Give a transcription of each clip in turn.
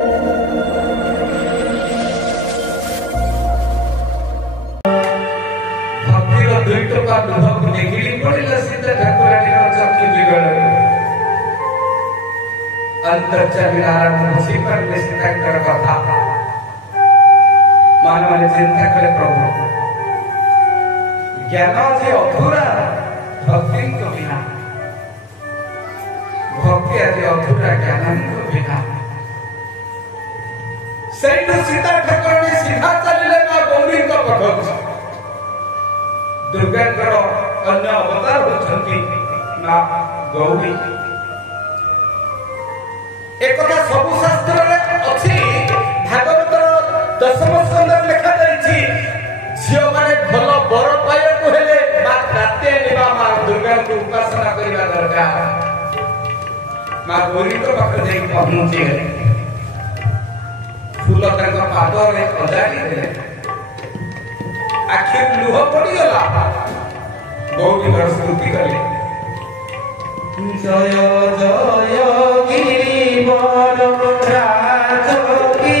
भक्तिर दुई टोका दुधक निगिरी पड़िला सीता ठाकुरानी चक्षु जुगल अंतर्चारी नारायण बसी पर सीता कथा मान माने चिंता करे प्रभु ज्ञान जे अधूरा भक्ति को बिना भक्ति आज अधूरा ज्ञान को बिना सैन सीता ठाकुरानी सीधा चलिले मां गौरी को पठक दुर्गा अन्य अवतार होती मां गौरी एक कथा सबु शास्त्र अच्छी भागवत दशम स्कंद लिखा जाइछि झियो माने भल बर पाइया को हेले मां कात्यायनी मां दुर्गा को उपासना करबा दरकार मां गौरी को पाखरे जाई पहुंची फूल तक पाद रे अजाड़ी देले आखिर लुह पड़ी गला गौरी स्तुति कले जय जय गिरिवर राज किशोरी जय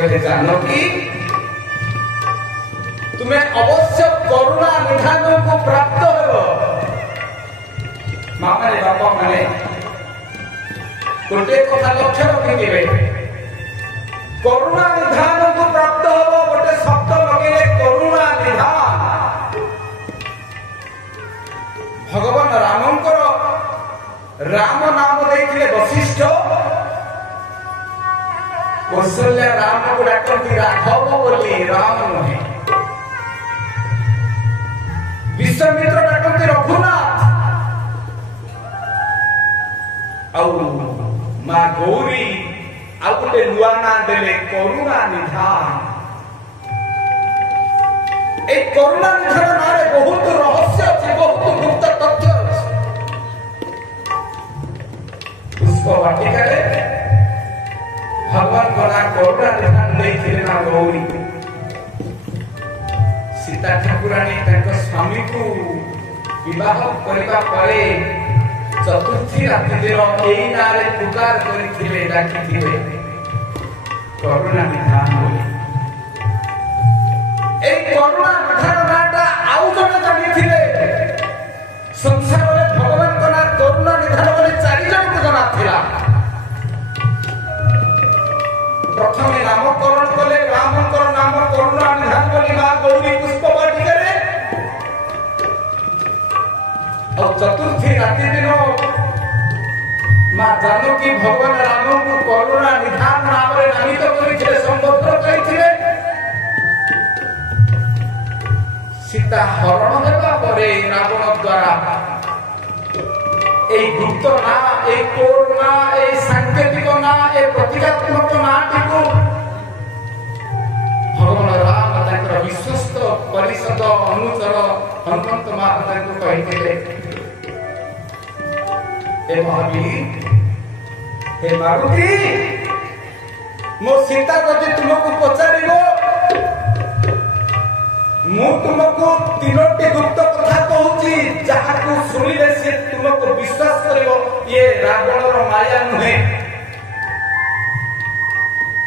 महेश जानकी तुम्हें अवश्य करुणा निधान को प्राप्त हो मामा रे बापा माने गोटे कथा लक्ष्य रखिथिबे करुणा निधान को प्राप्त हो गोटे शब्द लगे करुणा निधान भगवान रामंकर राम नाम देखे वशिष्ठ कौशल्या राम को डाकती राघव बोली राम नुहे विश्वामित्र डाकती रघुनाथ माँ गौरी आ गोटे नुआ ना देले करुणा निधान। एक करुणा निधान नारे बहुत रहस्य अच्छे बहुत गुप्त तथ्य पुष्प वाटिका भगवान गला करुणा निधान नहीं ना गौरी सीता ठाकुराणी स्वामी को विवाह करने परे चतुर्थी राति दिन यही नारे पुकार करथिले डाकिथिले करुणा निधान बोली। ए करुणा निधान नाटा आउ जने जानिथिले संसार में भगवान को ना करुणा निधान बोली चारि जन को जना थिला। प्रथम नामकरण कले रामकर नाम करुणा निधान बोली मां गौरी पुष्प वाटिका रे और चतुर्थी राति दिन मां जानकी भगवान राम को करुणा निधान नाम रे नामित करिथिले संबोधन करिथिले। सीता हरण हेबा परे रावण द्वारा ए गुप्त ना ए कोड ना ए सांकेतिक ना ए प्रतीकात्मक नाटी को भगवान राम ताकर विश्वस्त परिषद अनुचर हनुमंत महाराज को कहिथिले हे महावीर हे मारुति मो सीता जदि तुमको पचारिबो मु तुमको तीनोटी गुप्त कथा कहूची जहा को सुनिले से तुमको विश्वास करिवो ये रावण रो माया नुहे।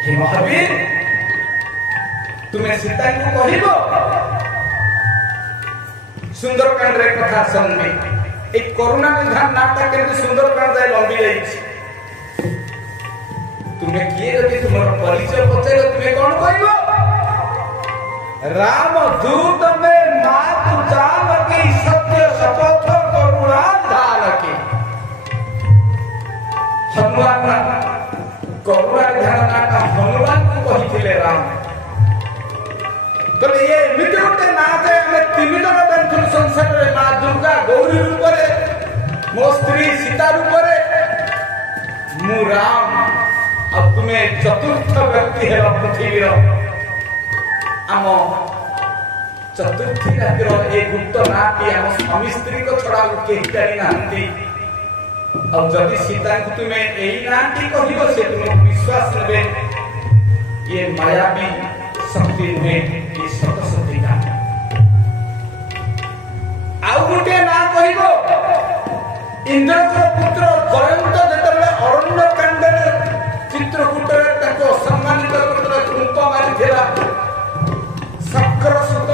हे महावीर तुम्हें सीता को कहिबो सुंदरकांड रे कथा सुनबे एक करुणा निधान नाटक के सुंदरकांड जाय लंबी जाई तुम्हें किए यदि तुम्हारा परिचय पचारे तुम्हें कौन कहबो राम दूत में मात जान की सत्य शपथ करुणा दान की हनुमान करुणा निधान का हनुमान को कहिथिले राम तो ये एमिति गोटे ना जे हमें तीन जन बंधु संसार रे मां दुर्गा गौरी रूप रे मो स्त्री सीता रूप रे मु राम अब तुम्हें चतुर्थ व्यक्ति है पृथ्वी रो आम चतुर्थी रातिर ए गुप्त नाटी आम स्वामी स्त्री को छड़ा के जानी नांती और जदि सीता को तुम्हें एई नाटी कहिबो से तुम विश्वास नेबे ये मायावी शक्ति में ये सत शक्ति का आउ गुटे ना कहिबो इंद्र को पुत्र जयंत जेतबे अरण्य कांड चित्रकूट रे ताको सम्मानित करतले कुंप मारी थिला सक्र सुत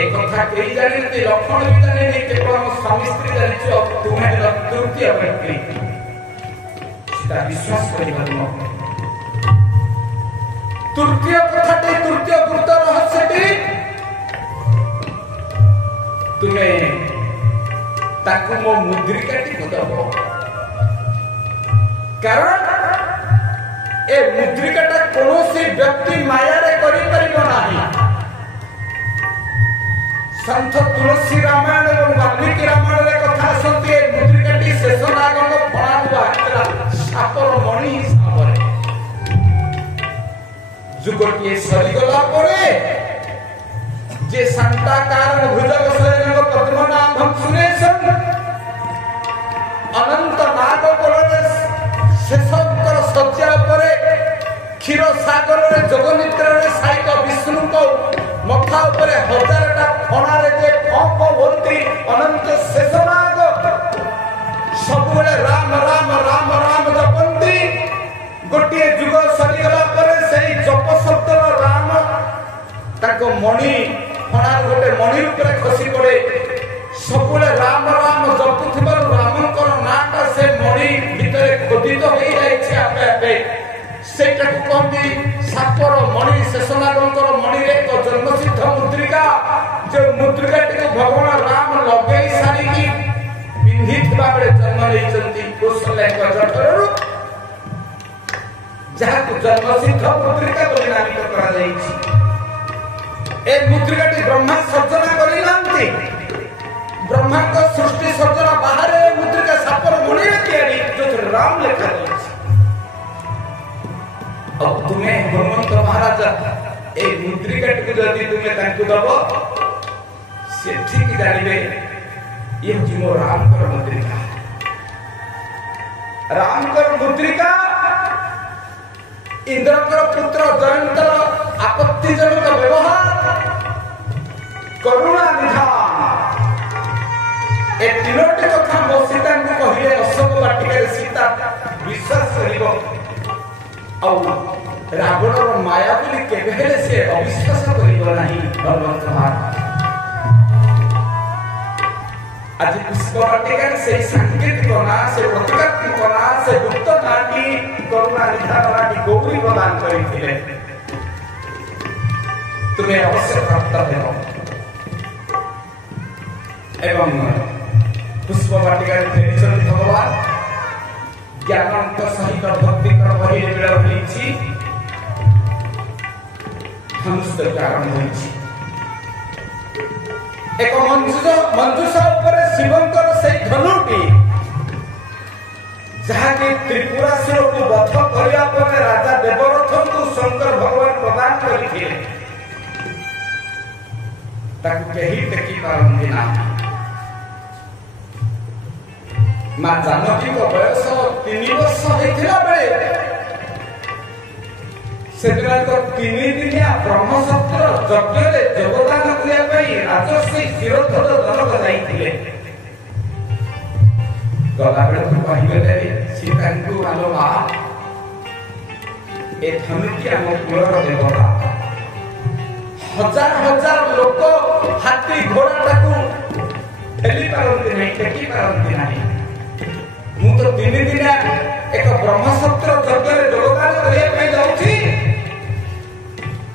एक कथा केही जानिते लक्षण भी जाने नहीं केवल हम स्वामी स्त्री जानिछु तुम्हें तृतीय व्यक्ति सीता विश्वास करिबा न तृतीय कथाटी तृतीय गुप्त रहस्यटी तुम्हें ताकू मो मुद्रिकाटी को दबो कारण ए मुद्रिकाटा कौनसी व्यक्ति माया रे करि परिबो नाही। संत तुलसी रामायण एवं वाल्मीकि रामायण रे कथा सत्य मुद्रिकाटी शेषनागଙ୍କ फणानु आखिला सापर मणि हिसाବରେ जुगटिए सरी गला परे जे संता कारण भुजग शयनଙ୍କ पद्मनाभं सुनेशन अनंत नाग कोलरे शेषकर सज्जा परे क्षीर सागर रे जगनिद्रा रे साइक विष्णु को मथा ऊपर हजारटा फणा रे जे पंप भर्ती अनंत शेषनाग सबुले राम राम राम राम जपंती गोटे जुग सरी गला परे सेही जप शब्द राम ताको मणि फणा गोटे मणि ऊपर खसी पड़े सबुले राम राम जपुथिबा रामकर नाटा से मणि भितरे खोदित होई जाइछि आपे आपे सेटा को कहती सापर मणि शेषनागଙ୍କର मणिरे एक जन्मसिद्ध मुद्रिका जो मुद्रिका टिको भगवान राम लगे सारी की ଥିବା ବେଳେ ଜନ୍ମ ନେଇଛନ୍ତି କୌଶଲ୍ୟାଙ୍କ ଜଠରରୁ, ଯାହାକୁ ଜନ୍ମସିଦ୍ଧ ମୁଦ୍ରିକା ବୋଲି ନାମିତ କରାଯାଇଛି। ଏ ମୁଦ୍ରିକାଟି ବ୍ରହ୍ମା ସର୍ଜନା କରିନାହାନ୍ତି। ବ୍ରହ୍ମାଙ୍କ ସୃଷ୍ଟି ସର୍ଜନା ବାହାରେ ମୁଦ୍ରିକା ସାପର ମଣିରେ ତିଆରି, ଯୋଉଥିରେ ରାମ ଲେଖାଯାଇଛି। ଆଉ ତୁମେ ହନୁମନ୍ତ ମହାରାଜ ଏ ମୁଦ୍ରିକାଟିକୁ ଯଦି ତୁମେ ତାଙ୍କୁ ଦବ, ସେ ଠିକ ଜାଣିବେ ଇଏ ହଉଛି ମୋ ରାମଙ୍କର ମୁଦ୍ରିକା। ରାମଙ୍କର ମୁଦ୍ରିକା ଇନ୍ଦ୍ରଙ୍କର ପୁତ୍ର ଜୟନ୍ତର ଆପତ୍ତିଜନକ ବ୍ୟବହାର, କରୁଣା ନିଧାନ, ଏ ତିନୋଟି କଥା ମୋ ସୀତାଙ୍କୁ କହିଲେ ଅଶୋକ ବାଟିକାରେ ସୀତା ବିଶ୍ୱାସ କରିବ। ଆଉ ରାବଣର ମାୟା ବୋଲି କେବେ ହେଲେ ସେ ଅବିଶ୍ୱାସ କରିବ ନାହିଁ। ହନୁମନ୍ତ ମହାରାଜ ଆଜି ପୁଷ୍ପ ବାଟିକାରେ ସେଇ ସାଂକେତିକ ନାଁ, ସେ ପ୍ରତୀକାତ୍ମକ ନାଁ, ସେ ଗୁପ୍ତ ନାଁଟି କରୁଣା ନିଧାନ ନାଁଟି ଗୌରୀ ପ୍ରଦାନ କରିଥିଲେ। ତୁମେ ଅବଶ୍ୟ ପ୍ରାପ୍ତ ହେବ। ଏବଂ ପୁଷ୍ପ ବାଟିକାରେ ଫେରିଛନ୍ତି ଭଗବାନ। ଜ୍ଞାନଙ୍କ ସହିତ ଭକ୍ତିଙ୍କର ବହିରେ ବିଳ ହୋଇଛି, ଧନୁଷ ଆରମ୍ଭ ହୋଇଛି। ଏକ ମଞ୍ଜୁଷା ଉପରେ ଶିବଙ୍କର ସେଇ ଧନୁଟି, ଯାହାକି ତ୍ରିପୁରାସୁରକୁ ବଧ କରିବା ପରେ ରାଜା ଦେବରଥଙ୍କୁ ଶଙ୍କର ଭଗବାନ ପ୍ରଦାନ କରିଥିଲେ, ତାକୁ କେହି ଟେକି ପାରନ୍ତି ନାହିଁ। ମା ଜାନକୀଙ୍କ ବୟସ 3 ବର୍ଷ ହେଇଥିଲା ବେଳେ ସେଦିନ 3 ଦିନିଆ ବ୍ରହ୍ମସତ୍ର ଯଜ୍ଞରେ ଯୋଗଦାନ କରିବା ପାଇଁ ରାଜଶ୍ରୀ କ୍ଷୀରୋଦ୍ଧତ ଜନକ ଯାଇଥିଲେ। ଗଲାବେଳକୁ କହିଗଲେ ସୀତାଙ୍କୁ, ଆଲୋ ମା, ଏ ଧନୁଟି ଆମ କୁଳର ଦେବତା। ହଜାର ହଜାର ଲୋକ ହାତୀ ଘୋଡ଼ାଟାକୁ ଠେଲି ପାରନ୍ତି ନାହିଁ, ଟେକି ପାରନ୍ତି ନାହିଁ। ମୁଁ ତ 3 ଦିନିଆ ଏକ ବ୍ରହ୍ମସତ୍ର ଯଜ୍ଞରେ ଯୋଗଦାନ କରିବା ପାଇଁ ଯାଉଛି।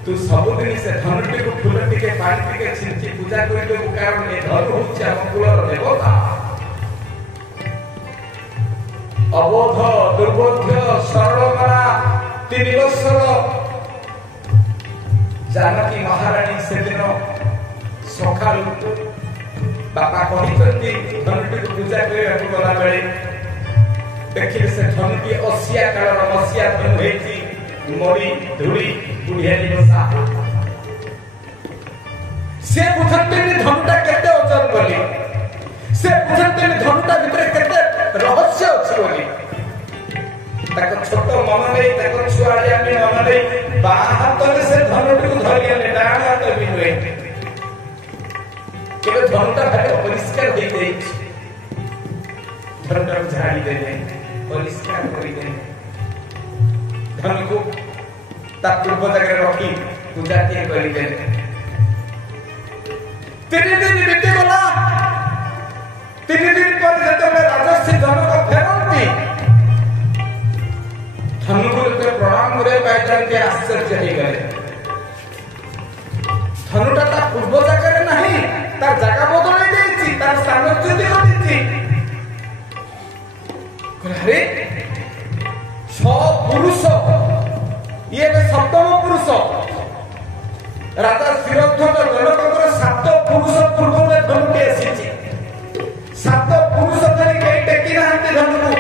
ତୁ ସବୁଦିନ ସେ ଧନୁଟିକୁ ଫୁଲ ଟିକେ ପାଣି ଟିକେ ଛିଞ୍ଚି ପୂଜା କରିଦେବୁ, କାରଣ ଏ ଧନୁ ହଉଛି ଆମ କୁଳର ଦେବତା। ଅବୋଧ ଦୁର୍ବୋଧ୍ୟ ସରଳମଣା 3 ବର୍ଷର ଜାନକୀ ମହାରାଣୀ ସେଦିନ ସକାଳୁ ବାପା କହିଛନ୍ତି ଧନୁଟିକୁ ପୂଜା କରିବାକୁ ଗଲାବେଳେ ଦେଖିଲେ ସେ ଧନୁଟି 80 କାଳର ମସିଆ ଧନୁ ହେଇଛି, ମରି ଧୂଳି ବୁଢିଆରୀ ବସା। ସେ ବୁଝନ୍ତିନି ଧନୁଟା କେତେ ଓଜନ ବୋଲି, ସେ ବୁଝନ୍ତିନି ଧନୁଟା ଭିତରେ କେତେ ରହସ୍ୟ ଅଛି ବୋଲି। ତାଙ୍କ ଛୋଟ ମନ ନେଇ, ତାଙ୍କ ଛୁଆଳିଆମି ମନ ନେଇ ବାଁ ହାତରେ ସେ ଧନୁଟିକୁ ଧରି ଆଣିଲେ, ଡାହାଣ ହାତ ବି ନୁହେଁ। କେବେ ଧନୁଟା ଭାରି ଅପରିଷ୍କାର ହେଇଯାଇଛି, ଧନୁଟାକୁ ଝାଡ଼ି ଦେଲେ, ପରିଷ୍କାର କରିଦେଲେ। ଧନୁକୁ ତା ପୂର୍ବ ଜାଗାରେ ରଖି ପୂଜାଟିଏ କରିଦେଲେ। 3 ଦିନ ବିତିଗଲା। 3 ଦିନ ପରେ ଯେତେବେଳେ ରାଜଶ୍ରୀ ଜନକ ଫେରନ୍ତି, ଧନୁକୁ ଯେତେବେଳେ ପ୍ରଣାମ କରିବା ପାଇଁ ଯାଆନ୍ତି, ଆଶ୍ଚର୍ଯ୍ୟ ହେଇଗଲେ। ଧନୁଟା ତା ପୂର୍ବ ଜାଗାରେ ନାହିଁ, ତାର ଜାଗା ବଦଳାଇ ଦେଇଛି, ତାର ସ୍ଥାନଚ୍ୟୁତି ଘଟିଛି। ଆରେ ପୁରୁଷ, ଇଏ ଏବେ 7ମ ପୁରୁଷ। ରାଜା ଶିରୋଦ୍ଧତ ଜନକଙ୍କର 7 ପୁରୁଷ ପୂର୍ବରୁ ଏ ଧନୁଟି ଆସିଛି। 7 ପୁରୁଷ ଧରି କେହି ଟେକି ନାହାନ୍ତି ଧନୁକୁ।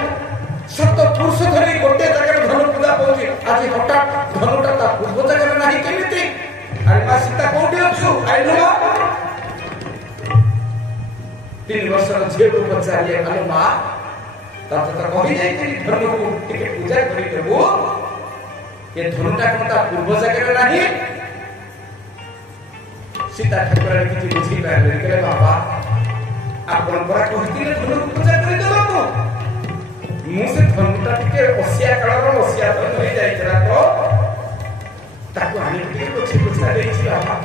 7 ପୁରୁଷ ଧରି ଗୋଟିଏ ଜାଗାରେ ଧନୁ ପୂଜା ପାଉଛି। ଆଜି ହଠାତ୍ ଧନୁଟା ତା ପୂର୍ବ ଜାଗାରେ ନାହିଁ କେମିତି? ଆରେ ମା ସୀତା କୋଉଠି ଅଛୁ? ଆଇଲୁ ମା। 3 ବର୍ଷର ଝିଅକୁ ପଚାରିଲେ, ଆଲୋ ମା, ତତେ ତ କହିଯାଇଥିଲି ଧନୁକୁ ଟିକେ ପୂଜା କରିଦେବୁ, ଏ ଧନୁଟା କଣ ତା ପୂର୍ବ ଜାଗାରେ ନାହିଁ? ସୀତା ଠାକୁରାଣୀ କିଛି ବୁଝିପାରିଲେ, କହିଲେ ବାବା, ଆପଣ ପରା କହିଥିଲେ ଧନୁକୁ ପୂଜା କରିଦେବାକୁ। ମୁଁ ସେ ଧନୁଟା ଟିକେ 80 କାଳର ମସିଆ ଧନୁ ହେଇଯାଇଥିଲା ତ, ତାକୁ ଆଣିକି ଟିକେ ପୋଛି ପୋଛା ଦେଇଛି ବାବା।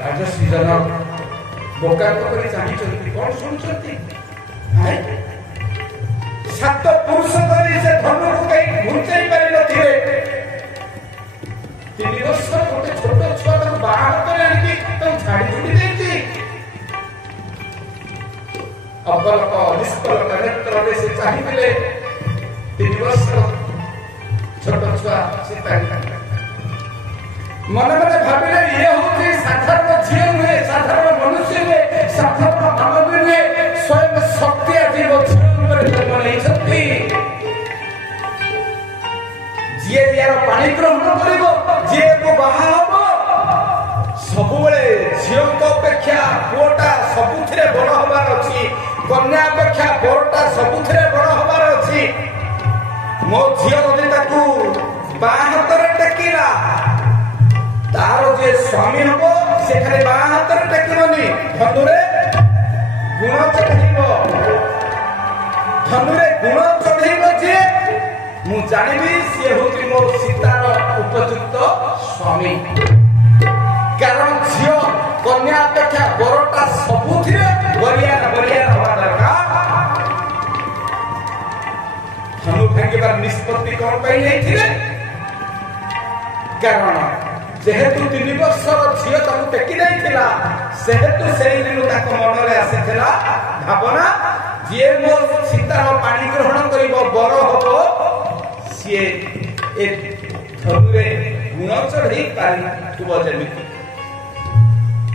ରାଜଶ୍ରୀ ଜନକ ବୋକାଙ୍କ କରି ଜାଣିଛନ୍ତି, କଣ ଶୁଣୁଛନ୍ତି? 7 ପୁରୁଷ ଧରି ସେ ଧନୁକୁ କେହି ଘୁଞ୍ଚାଇ ପାରିନଥିଲେ। 3 ବର୍ଷ ଗୋଟେ ଛୋଟ ଛୁଆ ତାକୁ ବାହା ହାତରେ ଆଣିକି ତାକୁ ଛାଡି ଛୁଟି ଦେଇଛି। ଅପଲକ ନିଷ୍ପଲକ ନେତ୍ରରେ ସେ ଚାହିଁଥିଲେ 3 ବର୍ଷର ଛୋଟ ଛୁଆ ସୀତା। ମନେ ମନେ ଭାବିଲେ ଇଏ ହଉଛି ସାଧାରଣ ଝିଅ ନୁହେଁ, ସାଧାରଣ ମନୁଷ୍ୟ ନୁହେଁ, ସାଧାରଣ ମାନବ ନୁହେଁ, ସ୍ୱୟଂ ଶକ୍ତି ଆଜି ମୋ ଝିଅ ରୂପରେ ଜନ୍ମ ନେଇଛନ୍ତି। ଯିଏ ୟାର ପାଣି ଗ୍ରହଣ କରିବ, ଯିଏ ବାହା ହବ, ସବୁବେଳେ ଝିଅଙ୍କ ଅପେକ୍ଷା ପୁଅଟା ସବୁଥିରେ ବଡ ହବାର ଅଛି, କନ୍ୟା ଅପେକ୍ଷା ବରଟା ସବୁଥିରେ ବଡ ହବାର ଅଛି। ମୋ ଝିଅ ଯଦି ତାକୁ ବାଁ ହାତରେ ଟେକିଲା, ତାର ଯିଏ ସ୍ୱାମୀ ହବ ସେ ଖାଲି ବାଁ ହାତରେ ଟେକିବନି, ଧନୁରେ ଗୁଣ ଚଢେଇବ। ଧନୁରେ ଗୁଣ ଚଢେଇବ ଯିଏ, ମୁଁ ଜାଣିବି ସିଏ ହଉଛି ମୋ ସୀତାର ଉପଯୁକ୍ତ ସ୍ୱାମୀ। କାରଣ ଝିଅ କନ୍ୟା ଅପେକ୍ଷା ବରଟା ସବୁଥିରେ ବରିଆର ହବା ଦରକାର। ଧନୁ ଭାଙ୍ଗିବାର ନିଷ୍ପତ୍ତି କଣ ପାଇଁ ନେଇଥିଲେ? କାରଣ ଯେହେତୁ 3 ବର୍ଷର ଝିଅ ତାକୁ ଟେକି ଦେଇଥିଲା, ସେହେତୁ ସେଇ ଦିନ ତାଙ୍କ ମନରେ ଆସିଥିଲା ଭାବନା, ଯିଏ ମୋ ସୀତାର ପାଣି ଗ୍ରହଣ କରିବ, ବର ହବ, ସିଏ ଏ ଧନୁରେ ଗୁଣ ଚଢେଇ ପାରିଥିବ ଯେମିତି।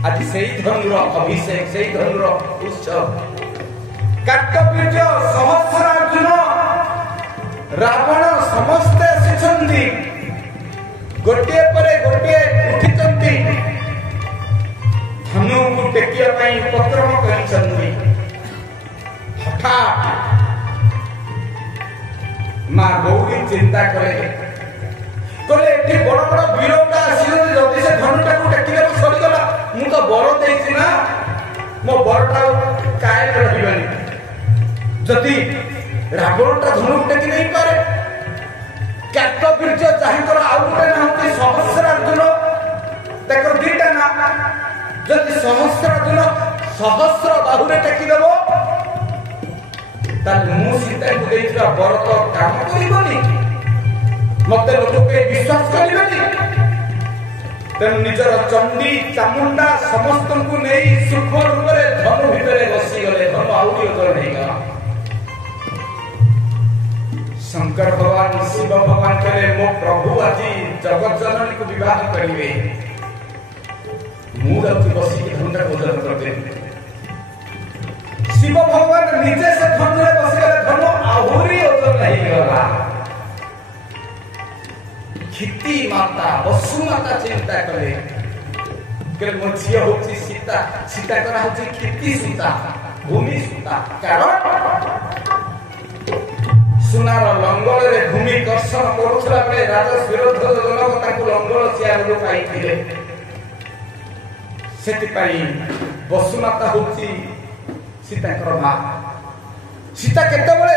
ଆଜି ସେଇ ଧନୁର ଅଭିଷେକ, ସେଇ ଧନୁର ଉତ୍ସବ। କାର୍ତ୍ତବୀର୍ଯ୍ୟ ସହସ୍ରାର୍ଜୁନ ରାବଣ ସମସ୍ତେ ଆସିଛନ୍ତି, ଗୋଟିଏ ପରେ ଗୋଟିଏ ଉଠିଛନ୍ତି, ଧନୁକୁ ଟେକିବା ପାଇଁ ଉପକ୍ରମ କରିଛନ୍ତି। ହଠାତ୍ ମା ଗୌରୀ ଚିନ୍ତା କଲେ, ଏଠି ବଡ ବଡ ବୀରଟା ଆସିଛନ୍ତି, ଯଦି ସେ ଧନୁଟାକୁ ଟେକିବାକୁ ସରିଗଲା, ମୁଁ ତ ବର ଦେଇଛି ନା, ମୋ ବରଟା କାଏମ ରହିବନି। ଯଦି ରାବଣଟା ଧନୁକୁ ଟେକି ନେଇପାରେ, କାର୍ତ୍ତବୀର୍ଯ୍ୟ ଯାହାଙ୍କର ଆଉ ଗୋଟେ ନାଁ ହଉଛି ସହସ୍ରାର୍ଜୁନ, ତାଙ୍କର 2ଟା ନାଁ, ଯଦି ସହସ୍ରାର୍ଜୁନ ସହସ୍ର ବାହୁରେ ଟେକିଦେବ, ତାହେଲେ ମୁଁ ସୀତାକୁ ଦେଇଥିବା ବର ତ କାମ କରିବନି, ମତେ ଲୋକ କେହି ବିଶ୍ୱାସ କରିବେନି। ତେଣୁ ନିଜର ଚଣ୍ଡୀ ଚାମୁଣ୍ଡା ସମସ୍ତଙ୍କୁ ନେଇ ସୂକ୍ଷ୍ମ ରୂପରେ ଧନୁ ଭିତରେ ବସିଗଲେ। ଧନୁ ଆହୁରି ଓଜନ ହେଇଗଲା। ଶଙ୍କର ଭଗବାନ ଶିବ ଭଗବାନ କହିଲେ, ମୋ ପ୍ରଭୁ ଆଜି ଜଗତ ଜନନୀକୁ ବିବାହ କରିବେ, ମୁଁ ଯାଉଛି ବସିକି ଧନୁଟାକୁ ଓଜନ କରିଦେବି। ଶିବ ଭଗବାନ ନିଜେ ସେ ଧନୁରେ ବସିଗଲେ, ଧନୁ ଆହୁରି ଓଜନ ହେଇଗଲା। କ୍ଷିତି ମାତା ବସୁମାତା ଚିନ୍ତା କଲେ, ମୋ ଝିଅ ହଉଛି ସୀତା, ସୀତାଙ୍କର ହଉଛି କ୍ଷିତି ସୀତା, ଭୂମି ସୀତା। କାରଣ ସୁନାର ଲଙ୍ଗଳରେ ଭୂମି କର୍ଷଣ କରୁଥିଲା ବେଳେ ରାଜା ସୁରଧ୍ୱଜ ଜନକ ତାଙ୍କୁ ଲଙ୍ଗଳ ଚିଆରରୁ ପାଇଥିଲେ। ସେଥିପାଇଁ ବସୁମାତା ହଉଛି ସୀତାଙ୍କର ମା। ସୀତା କେତେବେଳେ,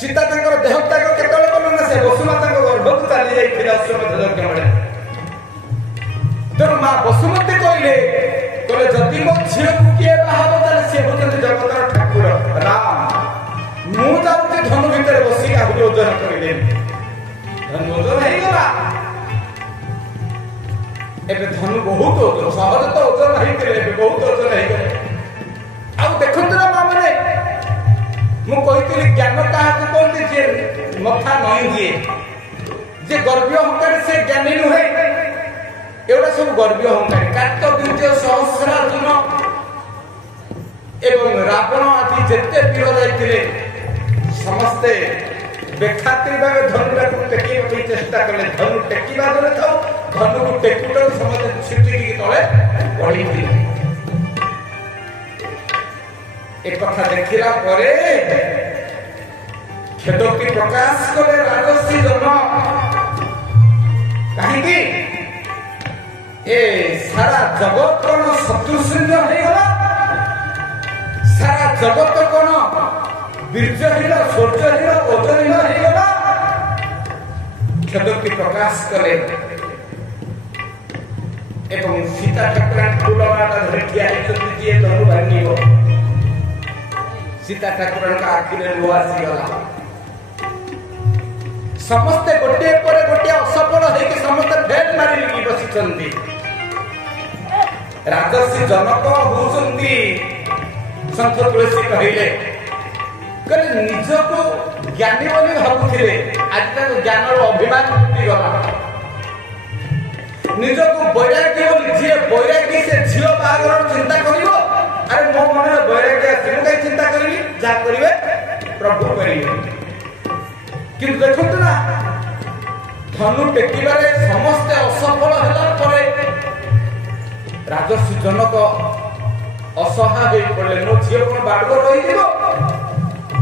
ସୀତା ତାଙ୍କର ଦେହ ତ୍ୟାଗ କେତେବେଳେ କଲେ ନା, ସେ ବସୁମାତାଙ୍କ ଗର୍ଭକୁ ଚାଲି ଯାଇଥିଲେ ଅଶ୍ୱମେଧ ଯଜ୍ଞ ବେଳେ। ତେଣୁ ମା ବସୁମତୀ କହିଲେ, ଯଦି ମୋ ଝିଅକୁ କିଏ ବାହା ହବ, ତାହେଲେ ସିଏ ହଉଛନ୍ତି ଜଗତର ଠାକୁର ରାମ। ମୁଁ ଯାଉଛି ଧନୁ ଭିତରେ ବସି ଆହୁରି ଓଜନ କରିଦେବି। ଧନୁ ଓଜନ ହେଇଗଲା। ଏବେ ଧନୁ ବହୁତ ଓଜନ, ସହଜ ତ ଓଜନ ହେଇଥିଲେ, ଏବେ ବହୁତ ଓଜନ ହେଇଗଲେ। ଆଉ ଦେଖନ୍ତୁ ନା ମା ମାନେ, ମୁଁ କହିଥିଲି ଜ୍ଞାନ କାହାକୁ କହନ୍ତି? ଯିଏ ମଥା ନଇଁ ଦିଏ, ଯେ ଗର୍ବ ଅହଙ୍କାରୀ ସେ ଜ୍ଞାନୀ ନୁହେଁ। ଏଗୁଡା ସବୁ ଗର୍ବ ଅହଙ୍କାରୀ। କାର୍ତ୍ତବୀର୍ଯ୍ୟ ସହସ୍ରାର୍ଜୁନ ଏବଂ ରାବଣ ଆଦି ଯେତେ ବୀର ଯାଇଥିଲେ, ସମସ୍ତେ ବେଖାତିର ଭାବେ ଧନୁଟାକୁ ଟେକିବା ପାଇଁ ଚେଷ୍ଟା କଲେ। ଧନୁ ଟେକିବା ଦୂରେ ଥାଉ, ଧନୁକୁ ଟେକୁଟାକୁ ସମସ୍ତେ ଛିଟିକି ତଳେ ପଡ଼ିଥିଲେ। একথা দেখিলা পরে ক্ষেদটি প্রকাশ করে রাজর্ষি জনক। কাহিঁকি এ সারা জগৎ কোন শত্রুশূন্য হয়ে গলা, সারা জগৎ কোন বীর্যহীন শৌর্যহীন ওজনহীন হয়ে গলা। ক্ষেদটি প্রকাশ করে এবং সীতা ঠাকুরান তুলনাটা ধরে ঠিয়া হয়েছেন যে ধনু ভাঙিব। सीता ठाकुर आखिरे लुह आसीगला। समस्ते गोटे पर गोटे असफल होकर समस्त फेल मारी बसी। राजर्षि जनक होती सन्त तुलसी कहले निजको ज्ञानी बोली भावुथिले आज तक ज्ञान अभिमान टूटी गला निजको वैराग्य बोली जी वैराग्य से झील बागर चिंता करिवो अरे मो मन में वैराग्य आसी मु कहीं चिंता करी जा करिवे प्रभु करिवे किंतु देखंतु ना धनु टेकिबारे समस्त असफल होला परे राजर्षि जनक असहाय हो पड़े मो झील कोन बाडग रही दिबो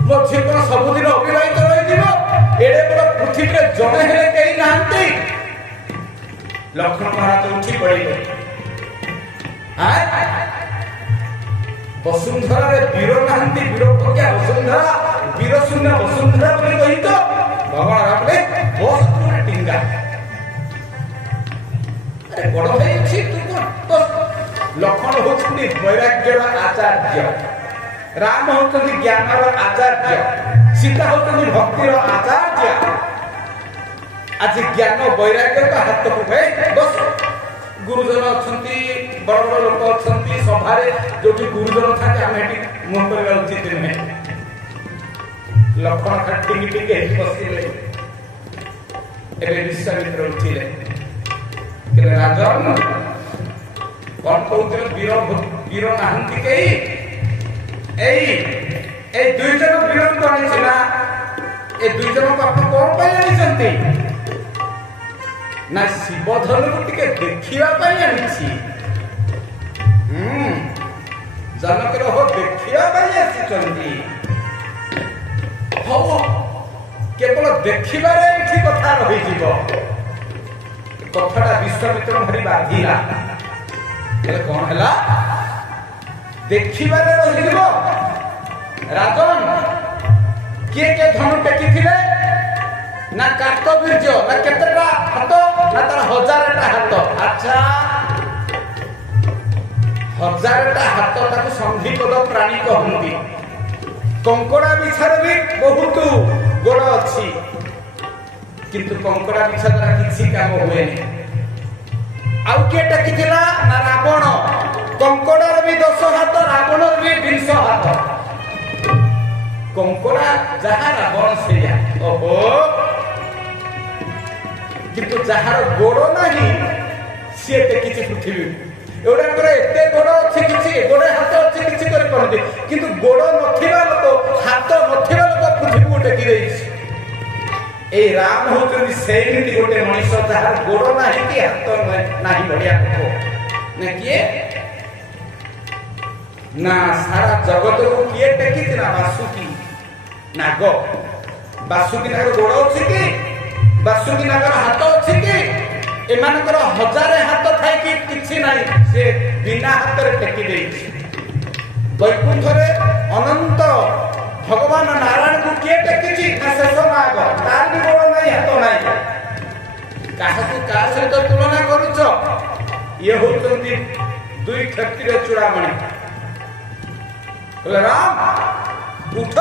मो झील कोन सबुदिन अविवाहित रही दिबो एडे बड़ पृथ्वी रे जणे हेले केही नांती लक्ष्मण महाराज उठी पड़े वसुंधरा रे वीर नांती वीर प्रज्ञा वसुंधरा वीर शून्य वसुंधरा बोली कही तो भगवान राम ने बस तू टिंगा अरे बड़ भाई छी तू कोन लक्ष्मण होचंदी वैराग्यर आचार्य राम होचंदी ज्ञानर आचार्य सीता होचंदी भक्तिर आचार्य आज ज्ञान वैराग्य का हाथ को बस गुरुजन अछंती बड़ बड़ लोक अछंती सभारे जोटी गुरुजन थाके आमे हेटी मुंह करबा उचित नहे लक्ष्मण खट्टी टिके बसिले एबे विश्वामित्र उठिले के राजन कौन कहते वीर वीर नाहंती कई ए दुई जन वीर को आनी ना ए दुई जन को आप कौन पाई आनी चंती ना शिव धनु को टिके देखिबा पाई आनी छी जनक रो हो देखिबा पाई आसी चंती हो केवल देखिबा रे एठी कथा रही जीवो कथाटा विश्वामित्र भारी बाधिला कौन है देखिबारे रहिबो राजन किए के धनु टेकी थिले ना कार्तवीर्य ना केतटा हाथ ना तार हजारटा हाथ अच्छा हजारटा हाथ ताको संधिपद प्राणी कहंती कंकड़ा बिछार भी बहुत गोड़ अछि किंतु कंकड़ा बिछा द्वारा किछि काम हुएनी आउ के टकिथिला ना रावण कंकड़ार भी 10 हाथ रावणर भी 20 हाथ कंकड़ा जहा रावण सेया ओहो किंतु जहार गोड़ नाही से टेकिछि पृथ्वी एवडा करे एते गोड़ अछि किछि गोड़े हाथ अछि किछि करि परंती किंतु गोड़ नथिबा लोक हाथ नथिबा लोक पृथ्वी को टेकी देइछि ए राम होचनी सेमिति गोटे मनुष्य जहार गोड़ नाही कि हाथ नाही बढ़िया को ना किए ना सारा जगत को किए टेकी ना वासुकी नाग वासुकी नाग गोड़ अछि कि वासुकी नागर हाथ अछि कि एमानकर हजारे हाथ थाई कि किछि नाही से बिना हाथ रे टेकी देइछि वैकुंठ रे अनंत भगवान नारायण को किए टेकिछि ना शेष नाग तार भी गोड़ नाही हाथ नाही काहकु का सहित तुलना करूछ ये होचंती दुई क्षत्रिय चूड़ामणि बोले राम उठ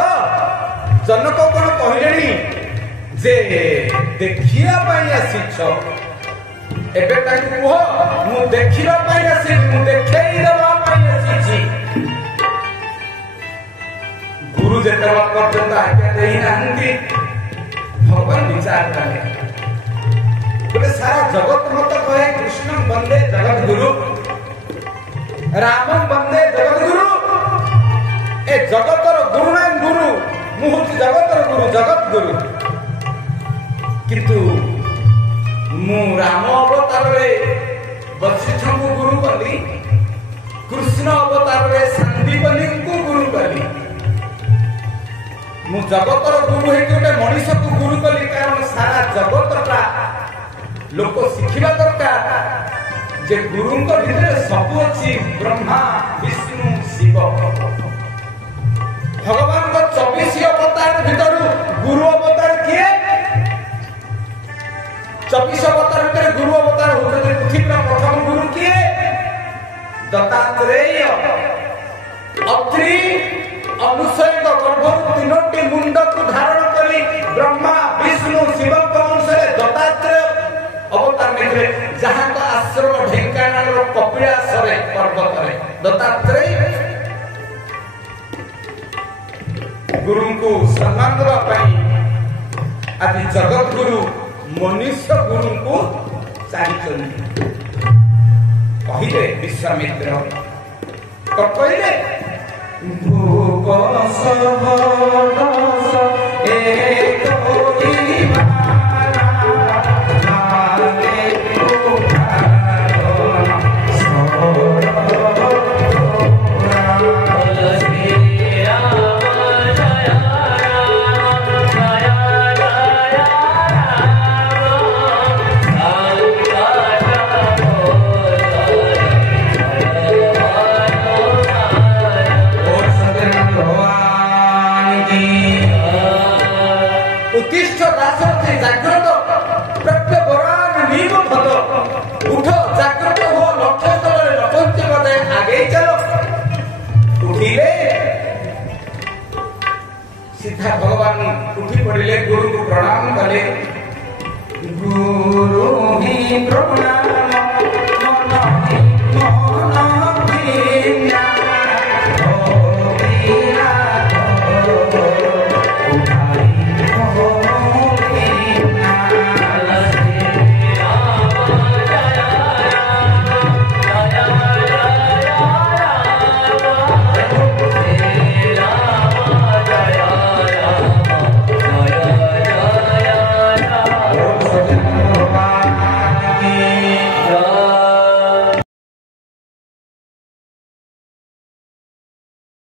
जनक कोन कहलेनी जे देखिया पाई आसीछ एबे ताकु कह मु देखिबा पाई आसी मु देखै देबा पाई आसीछि गुरु जेतबा पर्यंत आज्ञा देई नांदी भगवान विचार कले बोले सारा जगत मत कहे कृष्ण वंदे जगत गुरु राम वंदे जगत गुरु ए जगतर गुरु ना गुरु मुहूर्त जगतर गुरु जगत गुरु किंतु मु राम अवतार रे वशिष्ठ को गुरु कली कृष्ण अवतार रे संदीपनी को गुरु कली मु जगतर गुरु है गोटे मनीष को गुरु कली कारण सारा जगतटा लोक शिखिबा दरकार जे गुरुंक भितरे सब अछि ब्रह्मा विष्णु शिव भगवान को 24 अवतार भीतर गुरु अवतार किए 24 अवतार भीतर गुरु अवतार होते पृथ्वी प्रथम गुरु किए दत्तात्रेय अत्रि अनुसय गर्भ तीनोटी मुंड को धारण करी ब्रह्मा विष्णु शिव वंशरे दत्तात्रेय अवतार निकले जहां का आश्रम ढेंकानाल कपिलास रे पर्वत रे दत्तात्रेय गुरु को सम्मान देवाई आज जगत गुरु मनुष्य गुरु को चाहिए कहले विश्वामित्र तो कहले भूप उत्तिष्ठ दासरथी जागृत प्रत्यवरान नीम भद उठ जागृत हो लक्ष्य स्थल लपंच पदे आगे चलो उठिले सीधा भगवान उठी पड़िले गुरु को प्रणाम कले गुरु ही प्रणाम